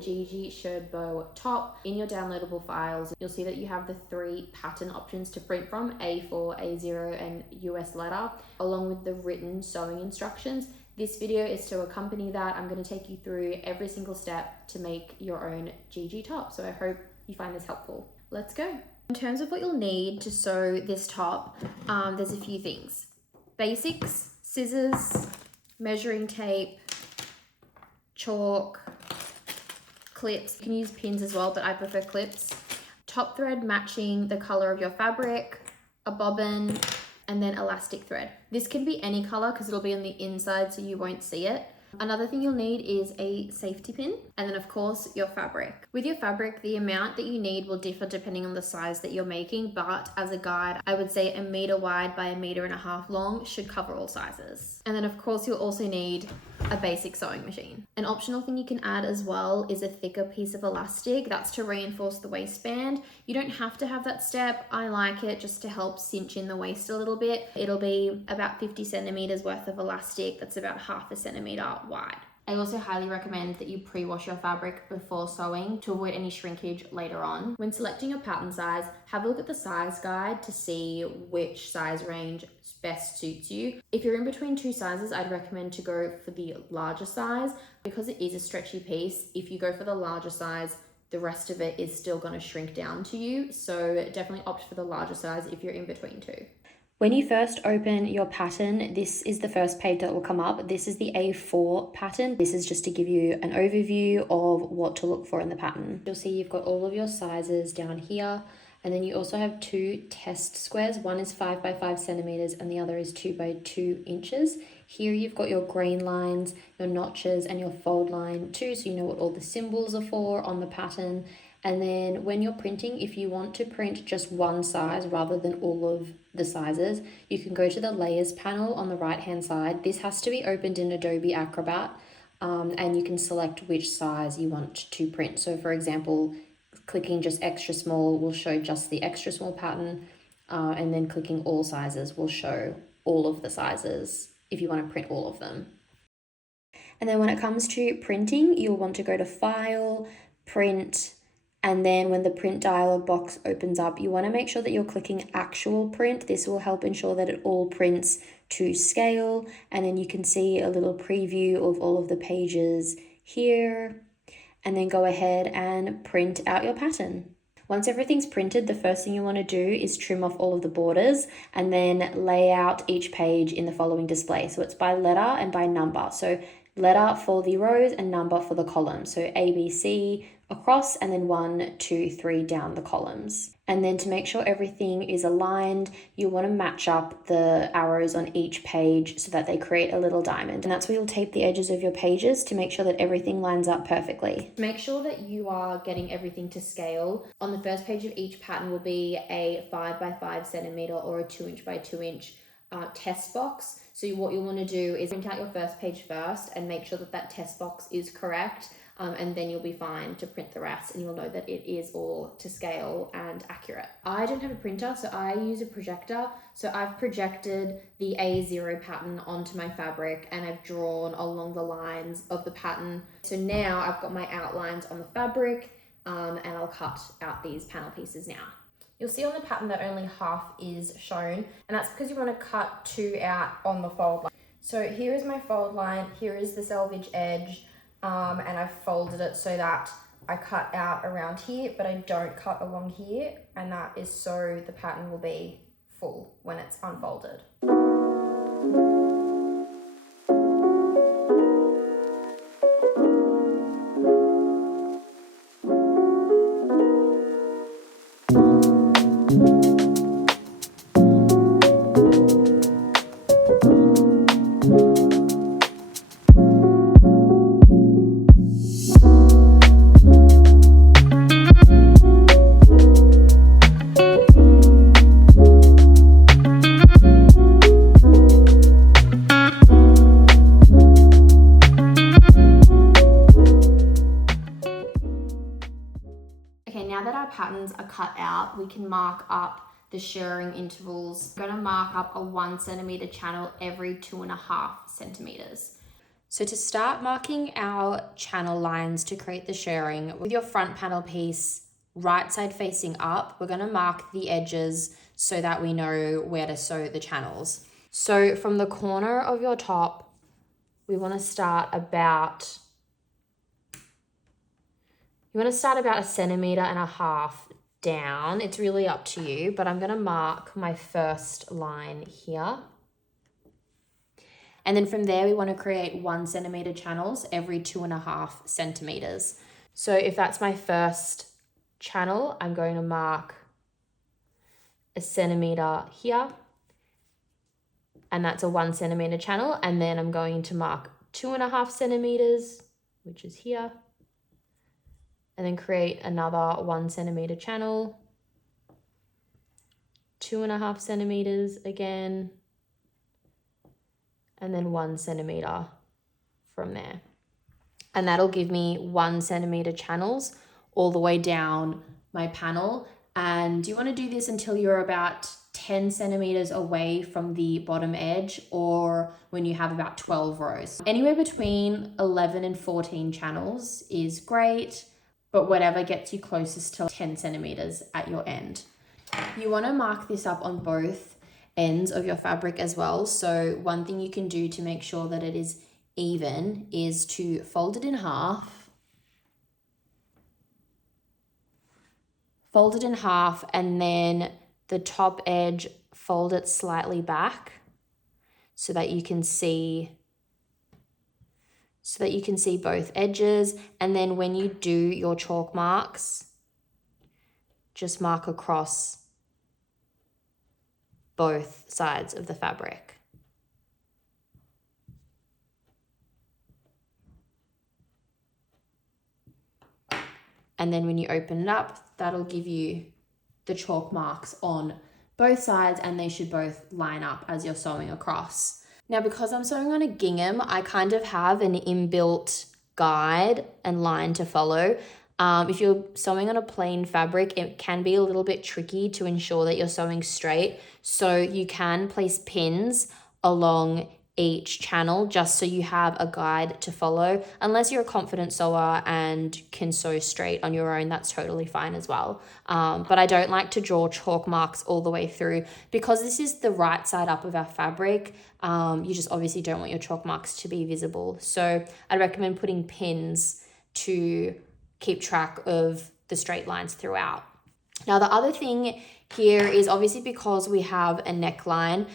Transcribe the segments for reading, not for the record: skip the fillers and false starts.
Gigi Shirred Bow top. In your downloadable files, you'll see that you have the 3 pattern options to print from: A4, A0, and US letter, along with the written sewing instructions. This video is to accompany that. I'm going to take you through every single step to make your own Gigi top. So I hope you find this helpful. Let's go. In terms of what you'll need to sew this top, there's a few things. Basics: scissors, measuring tape, chalk, clips. You can use pins as well, but I prefer clips. Top thread matching the color of your fabric, a bobbin, and then elastic thread. This can be any color because it'll be on the inside so you won't see it. Another thing you'll need is a safety pin, and then of course your fabric. With your fabric, the amount that you need will differ depending on the size that you're making, but as a guide, I would say 1 meter wide by 1.5 meters long should cover all sizes. And then of course you'll also need a basic sewing machine. An optional thing you can add as well is a thicker piece of elastic. That's to reinforce the waistband. You don't have to have that step. I like it just to help cinch in the waist a little bit. It'll be about 50 centimeters worth of elastic. That's about 1/2 centimeter wide. I also highly recommend that you pre-wash your fabric before sewing to avoid any shrinkage later on. When selecting your pattern size, have a look at the size guide to see which size range best suits you. If you're in between 2 sizes, I'd recommend to go for the larger size because it is a stretchy piece. If you go for the larger size, the rest of it is still going to shrink down to you. So definitely opt for the larger size if you're in between 2. When you first open your pattern, this is the first page that will come up. This is the A4 pattern. This is just to give you an overview of what to look for in the pattern. You'll see you've got all of your sizes down here, and then you also have 2 test squares. One is 5 by 5 centimeters and the other is 2 by 2 inches. Here you've got your grain lines, your notches, and your fold line too, so you know what all the symbols are for on the pattern. And then when you're printing, if you want to print just one size rather than all of the sizes, you can go to the layers panel on the right hand side. This has to be opened in Adobe Acrobat, and you can select which size you want to print. So for example, clicking just extra small will show just the extra small pattern, and then clicking all sizes will show all of the sizes if you want to print all of them. And then when it comes to printing, you'll want to go to File, Print, and then when the print dialog box opens up, you want to make sure that you're clicking actual print. This will help ensure that it all prints to scale. And then you can see a little preview of all of the pages here. And then go ahead and print out your pattern. Once everything's printed, the first thing you want to do is trim off all of the borders and then lay out each page in the following display. So it's by letter and by number. So letter for the rows and number for the columns. So A, B, C across, and then 1, 2, 3 down the columns. And then to make sure everything is aligned, you want to match up the arrows on each page so that they create a little diamond. And that's where you'll tape the edges of your pages to make sure that everything lines up perfectly. Make sure that you are getting everything to scale. On the first page of each pattern will be a 5 by 5 centimeter or a 2 inch by 2 inch test box. So what you'll want to do is print out your first page first and make sure that that test box is correct. And then you'll be fine to print the rest, and you'll know that it is all to scale and accurate. I don't have a printer, so I use a projector. So I've projected the A0 pattern onto my fabric and I've drawn along the lines of the pattern. So now I've got my outlines on the fabric, and I'll cut out these panel pieces now. You'll see on the pattern that only half is shown, and that's because you want to cut 2 out on the fold line. So here is my fold line, here is the selvage edge, and I've folded it so that I cut out around here, but I don't cut along here, and that is so the pattern will be full when it's unfolded. Patterns are cut out, we can mark up the shirring intervals. I'm going to mark up a 1 centimeter channel every 2.5 centimeters. So to start marking our channel lines to create the shirring, with your front panel piece right side facing up, we're going to mark the edges so that we know where to sew the channels. So from the corner of your top, we want to start about, you want to start about 1.5 centimeters down. It's really up to you, but I'm going to mark my first line here. And then from there, we want to create 1 centimeter channels every 2.5 centimeters. So if that's my first channel, I'm going to mark 1 centimeter here, and that's a 1 centimeter channel. And then I'm going to mark 2.5 centimeters, which is here, and then create another 1 centimeter channel, 2.5 centimeters again, and then 1 centimeter from there. And that'll give me 1 centimeter channels all the way down my panel. And you want to do this until you're about 10 centimeters away from the bottom edge, or when you have about 12 rows. Anywhere between 11 and 14 channels is great, but whatever gets you closest to 10 centimeters at your end. You want to mark this up on both ends of your fabric as well. So one thing you can do to make sure that it is even is to fold it in half. Fold it in half, and then the top edge, fold it slightly back so that you can see both edges. And then when you do your chalk marks, just mark across both sides of the fabric. And then when you open it up, that'll give you the chalk marks on both sides, and they should both line up as you're sewing across. Now, because I'm sewing on a gingham, I kind of have an inbuilt guide and line to follow. If you're sewing on a plain fabric, it can be a little bit tricky to ensure that you're sewing straight. So you can place pins along each channel just so you have a guide to follow. Unless you're a confident sewer and can sew straight on your own, that's totally fine as well. But I don't like to draw chalk marks all the way through because this is the right side up of our fabric. You just obviously don't want your chalk marks to be visible. So I'd recommend putting pins to keep track of the straight lines throughout. Now, the other thing here is obviously because we have a neckline,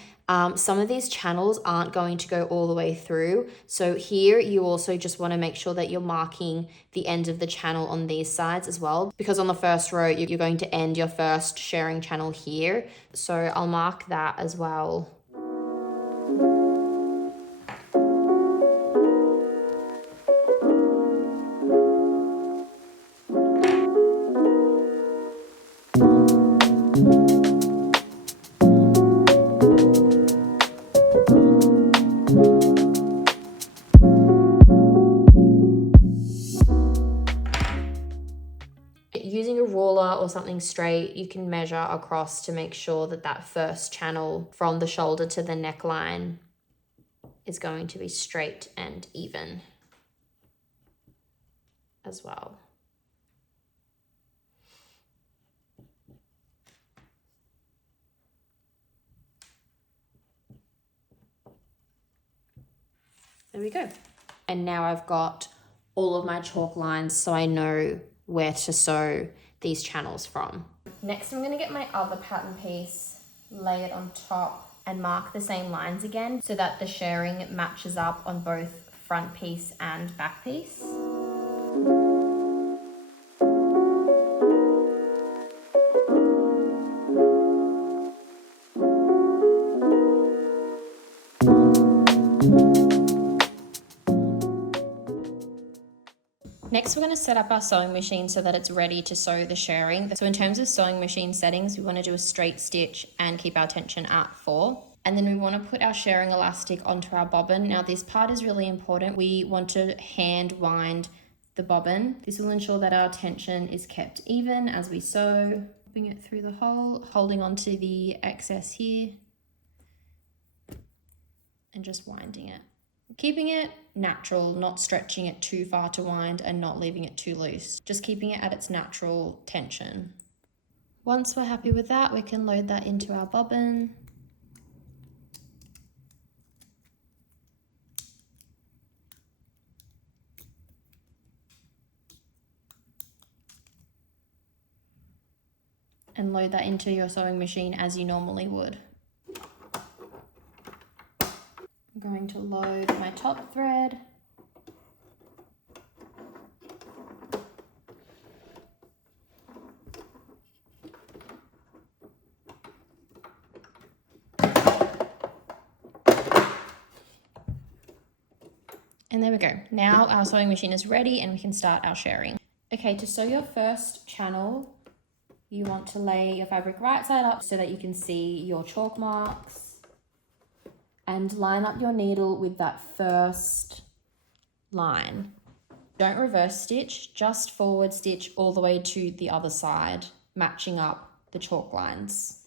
some of these channels aren't going to go all the way through. So here you also just want to make sure that you're marking the end of the channel on these sides as well, because on the first row, you're going to end your first shirring channel here. So I'll mark that as well. Using a ruler or something straight, you can measure across to make sure that that first channel from the shoulder to the neckline is going to be straight and even as well. There we go. And now I've got all of my chalk lines so I know where to sew these channels from. Next, I'm gonna get my other pattern piece, lay it on top, and mark the same lines again so that the shirring matches up on both front piece and back piece. Next, we're going to set up our sewing machine so that it's ready to sew the shirring. So in terms of sewing machine settings, we want to do a straight stitch and keep our tension at 4. And then we want to put our shirring elastic onto our bobbin. Now this part is really important. We want to hand wind the bobbin. This will ensure that our tension is kept even as we sew. Popping it through the hole, holding onto the excess here, and just winding it. Keeping it natural, not stretching it too far to wind and not leaving it too loose. Just keeping it at its natural tension. Once we're happy with that, we can load that into our bobbin. And load that into your sewing machine as you normally would. I'm going to load my top thread. And there we go. Now our sewing machine is ready and we can start our shirring. Okay, to sew your first channel, you want to lay your fabric right side up so that you can see your chalk marks, and line up your needle with that first line. Don't reverse stitch, just forward stitch all the way to the other side, matching up the chalk lines.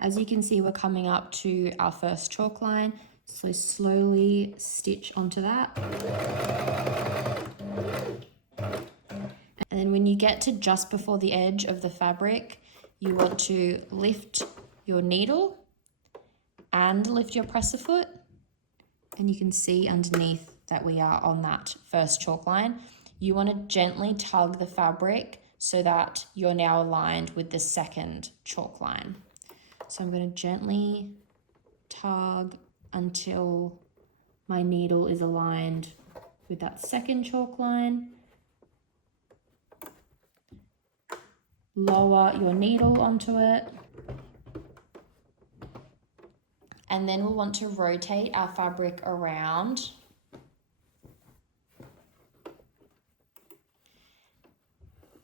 As you can see, we're coming up to our first chalk line, so slowly stitch onto that. And then when you get to just before the edge of the fabric, you want to lift your needle and lift your presser foot. And you can see underneath that we are on that first chalk line. You want to gently tug the fabric so that you're now aligned with the second chalk line. So I'm going to gently tug until my needle is aligned with that second chalk line. Lower your needle onto it. And then we'll want to rotate our fabric around.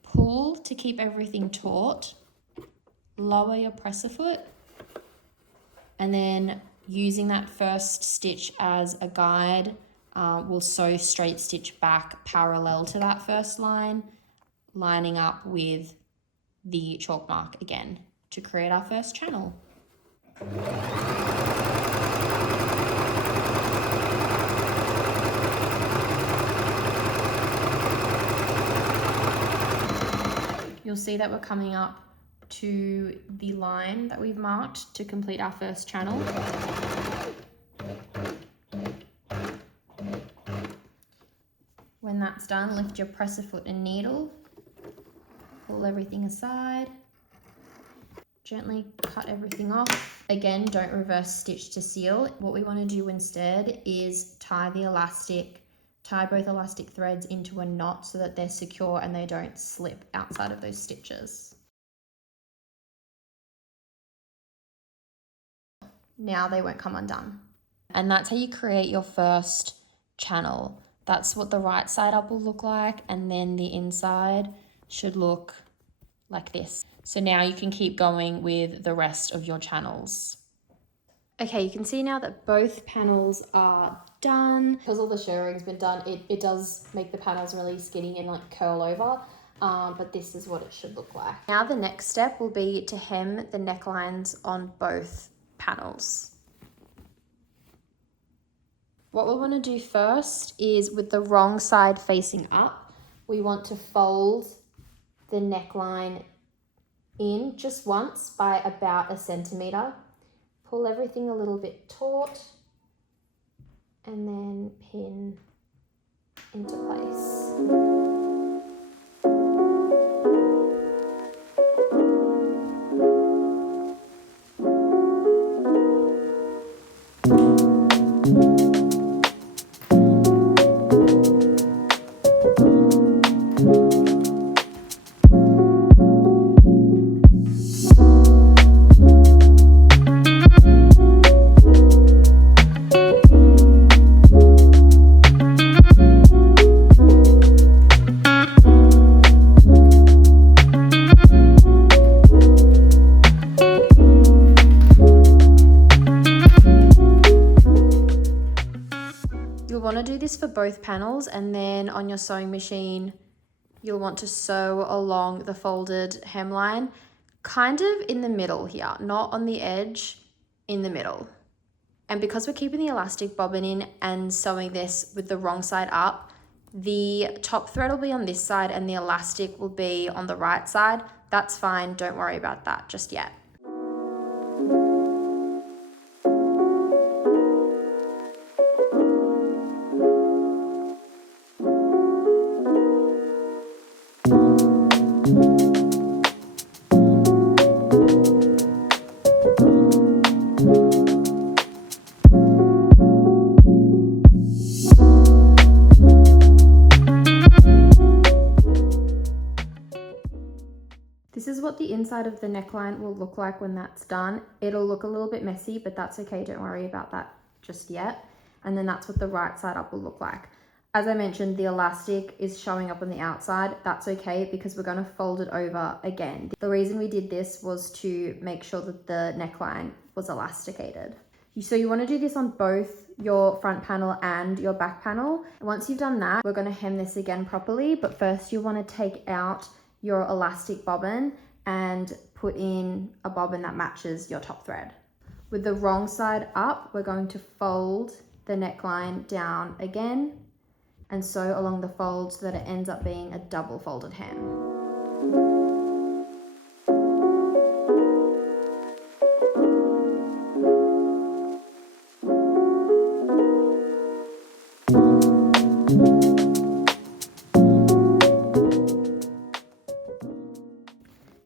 Pull to keep everything taut. Lower your presser foot. And then using that first stitch as a guide, we'll sew straight stitch back parallel to that first line, lining up with the chalk mark again to create our first channel. You'll see that we're coming up to the line that we've marked to complete our first channel. When that's done, lift your presser foot and needle, pull everything aside, gently cut everything off. Again, don't reverse stitch to seal. What we want to do instead is tie both elastic threads into a knot so that they're secure and they don't slip outside of those stitches. Now they won't come undone. And that's how you create your first channel. That's what the right side up will look like, and then the inside should look like this. So now you can keep going with the rest of your channels. Okay, you can see now that both panels are done. Because all the shirring's been done, it does make the panels really skinny and like curl over, but this is what it should look like. Now the next step will be to hem the necklines on both panels. What we want to do first is, with the wrong side facing up, we want to fold the neckline in just once by about 1 centimeter. Pull everything a little bit taut and then pin into place. You'll want to do this for both panels, and then on your sewing machine, you'll want to sew along the folded hemline, kind of in the middle here, not on the edge, in the middle. And because we're keeping the elastic bobbin in and sewing this with the wrong side up, the top thread will be on this side and the elastic will be on the right side. That's fine, don't worry about that just yet. This is what the inside of the neckline will look like when that's done. It'll look a little bit messy, but that's okay. Don't worry about that just yet. And then that's what the right side up will look like. As I mentioned, the elastic is showing up on the outside. That's okay because we're going to fold it over again. The reason we did this was to make sure that the neckline was elasticated. So you want to do this on both your front panel and your back panel. And once you've done that, we're going to hem this again properly. But first you want to take out your elastic bobbin and put in a bobbin that matches your top thread. With the wrong side up, we're going to fold the neckline down again and sew along the fold so that it ends up being a double folded hem.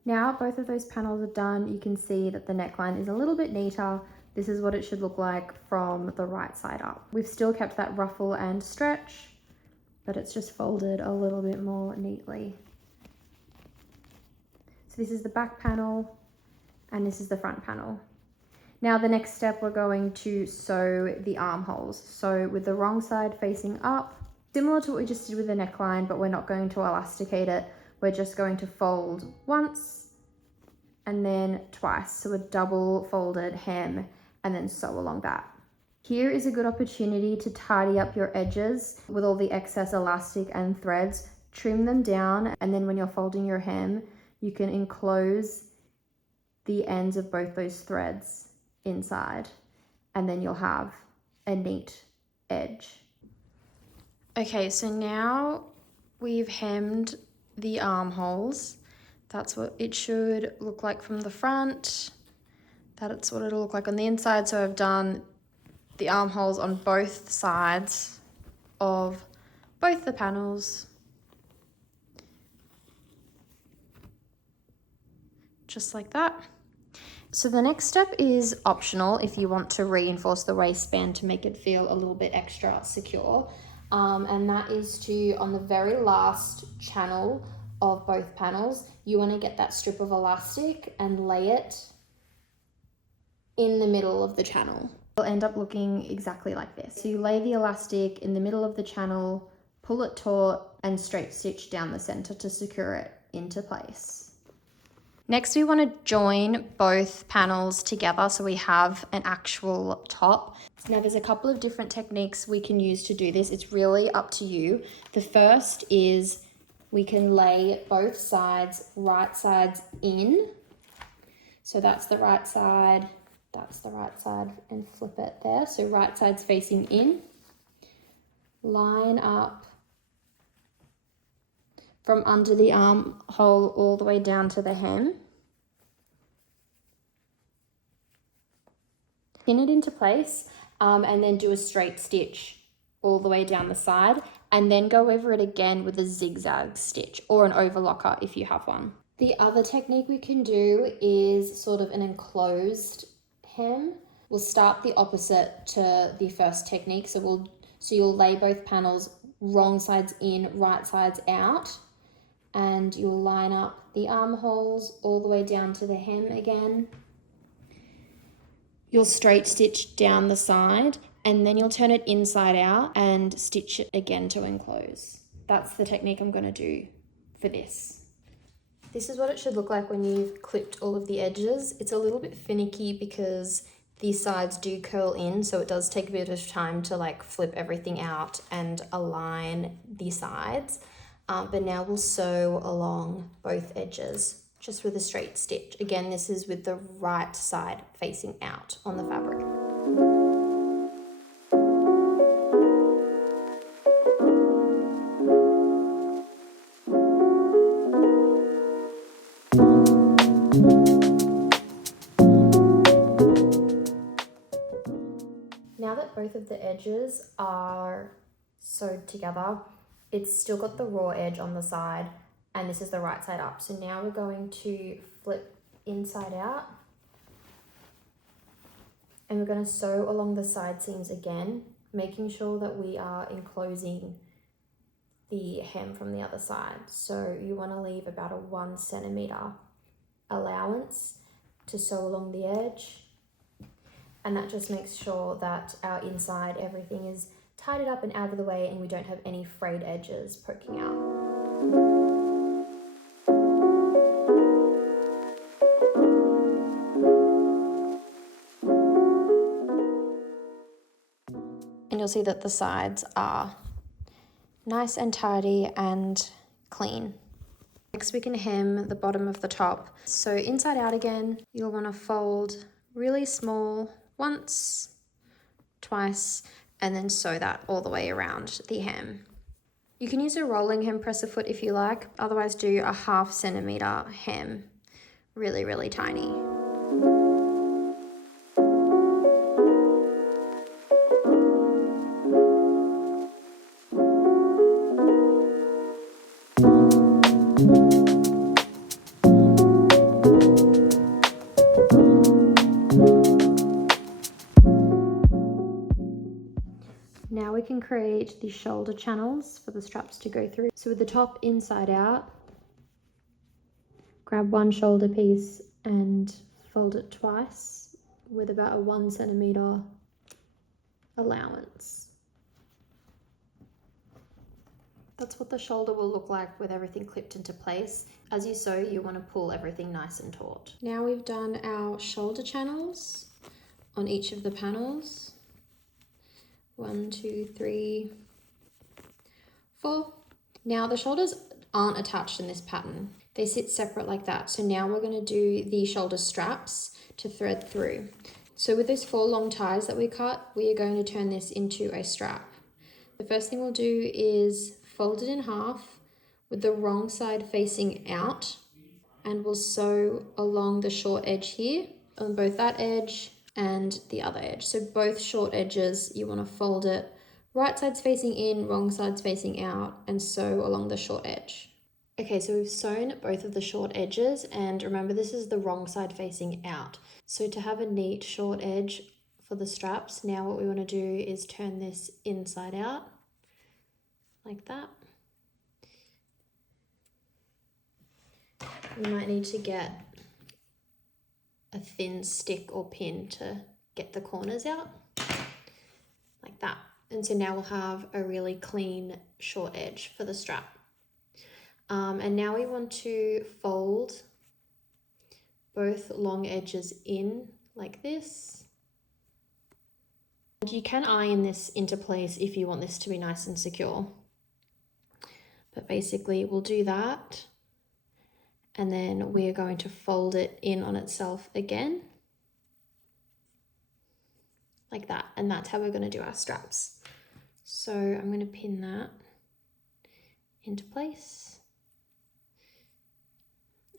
Now both of those panels are done, you can see that the neckline is a little bit neater. This is what it should look like from the right side up. We've still kept that ruffle and stretch, but it's just folded a little bit more neatly. So this is the back panel and this is the front panel. Now the next step, we're going to sew the armholes. So with the wrong side facing up, similar to what we just did with the neckline, but we're not going to elasticate it. We're just going to fold once and then twice. So a double folded hem and then sew along that. Here is a good opportunity to tidy up your edges with all the excess elastic and threads. Trim them down, and then when you're folding your hem, you can enclose the ends of both those threads inside, and then you'll have a neat edge. Okay, so now we've hemmed the armholes. That's what it should look like from the front. That's what it'll look like on the inside. So I've done the armholes on both sides of both the panels. Just like that. So the next step is optional if you want to reinforce the waistband to make it feel a little bit extra secure. And that is to, on the very last channel of both panels, you want to get that strip of elastic and lay it in the middle of the channel. It'll end up looking exactly like this. So you lay the elastic in the middle of the channel, pull it taut and straight stitch down the center to secure it into place. Next, we want to join both panels together so we have an actual top. Now, there's a couple of different techniques we can use to do this. It's really up to you. The first is we can lay both sides, right sides in. So that's the right side, and flip it there. So right side's facing in. Line up from under the armhole all the way down to the hem. Pin it into place and then do a straight stitch all the way down the side, and then go over it again with a zigzag stitch or an overlocker if you have one. The other technique we can do is sort of an enclosed hem. We'll start the opposite to the first technique. So you'll lay both panels wrong sides in, right sides out, and you'll line up the armholes all the way down to the hem again. You'll straight stitch down the side, and then you'll turn it inside out and stitch it again to enclose. That's the technique I'm going to do for this. This is what it should look like when you've clipped all of the edges. It's a little bit finicky because these sides do curl in, so it does take a bit of time to like flip everything out and align the sides. but now we'll sew along both edges just with a straight stitch. Again, this is with the right side facing out on the fabric. Now that both of the edges are sewed together, it's still got the raw edge on the side, and this is the right side up. So now we're going to flip inside out, and we're going to sew along the side seams again, making sure that we are enclosing the hem from the other side. So you want to leave about a 1 centimeter allowance to sew along the edge, and that just makes sure that our inside everything is tidied up and out of the way, and we don't have any frayed edges poking out. And you'll see that the sides are nice and tidy and clean. Next we can hem the bottom of the top. So inside out again, you'll want to fold really small once, twice, and then sew that all the way around the hem. You can use a rolling hem presser foot if you like, otherwise do a 1/2 centimeter hem, really, really tiny. Now we can create the shoulder channels for the straps to go through. So with the top inside out, grab one shoulder piece and fold it twice with about a 1 centimeter allowance. That's what the shoulder will look like with everything clipped into place. As you sew, you want to pull everything nice and taut. Now we've done our shoulder channels on each of the panels. 1, 2, 3, 4. Now the shoulders aren't attached in this pattern. They sit separate like that. So now we're going to do the shoulder straps to thread through. So with those 4 long ties that we cut, we are going to turn this into a strap. The first thing we'll do is fold it in half with the wrong side facing out, and we'll sew along the short edge here on both that edge and the other edge. So both short edges, you want to fold it right side's facing in, wrong side's facing out, and sew along the short edge. Okay, so we've sewn both of the short edges, and remember this is the wrong side facing out. So to have a neat short edge for the straps, now what we want to do is turn this inside out like that. You might need to get a thin stick or pin to get the corners out, like that. And so now we'll have a really clean short edge for the strap. And now we want to fold both long edges in like this. And you can iron this into place if you want this to be nice and secure. But basically we'll do that, and then we are going to fold it in on itself again, like that. And that's how we're going to do our straps. So I'm going to pin that into place,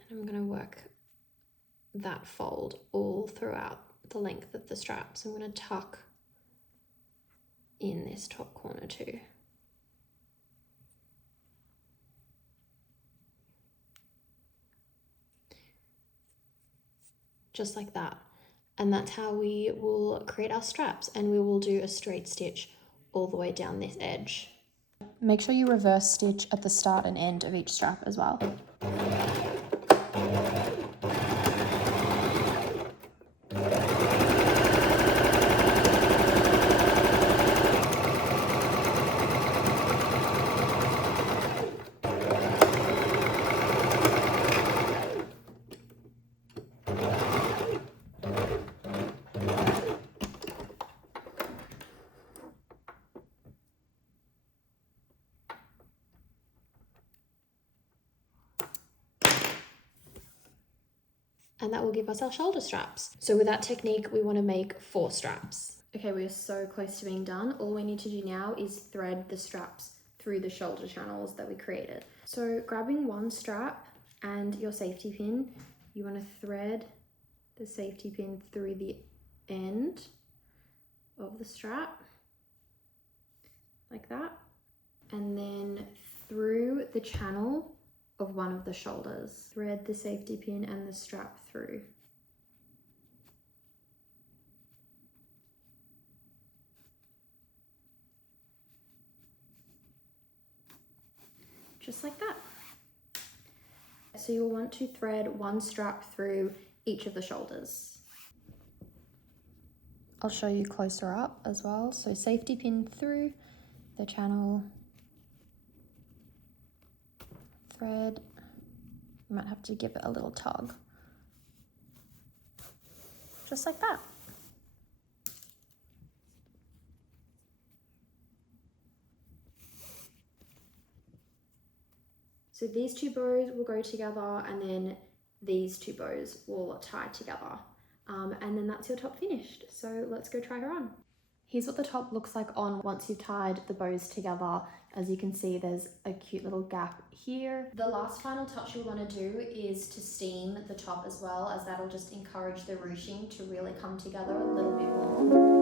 and I'm going to work that fold all throughout the length of the straps. I'm going to tuck in this top corner too. Just like that. And that's how we will create our straps, and we will do a straight stitch all the way down this edge. Make sure you reverse stitch at the start and end of each strap as well. and that will give us our shoulder straps. So with that technique, we want to make 4 straps. Okay, we are so close to being done. All we need to do now is thread the straps through the shoulder channels that we created. So grabbing one strap and your safety pin, you want to thread the safety pin through the end of the strap, like that, and then through the channel of one of the shoulders. Thread the safety pin and the strap through. Just like that. So you'll want to thread one strap through each of the shoulders. I'll show you closer up as well. So safety pin through the channel, thread, you might have to give it a little tug. Just like that. So these 2 bows will go together, and then these 2 bows will tie together. And then that's your top finished. So let's go try her on. Here's what the top looks like on once you've tied the bows together. As you can see, there's a cute little gap here. The last final touch you want to do is to steam the top as well, as that'll just encourage the ruching to really come together a little bit more.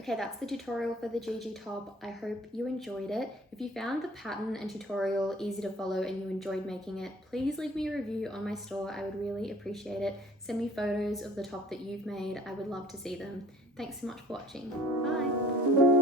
Okay, that's the tutorial for the Gigi top. I hope you enjoyed it. If you found the pattern and tutorial easy to follow and you enjoyed making it, please leave me a review on my store. I would really appreciate it. Send me photos of the top that you've made. I would love to see them. Thanks so much for watching. Bye.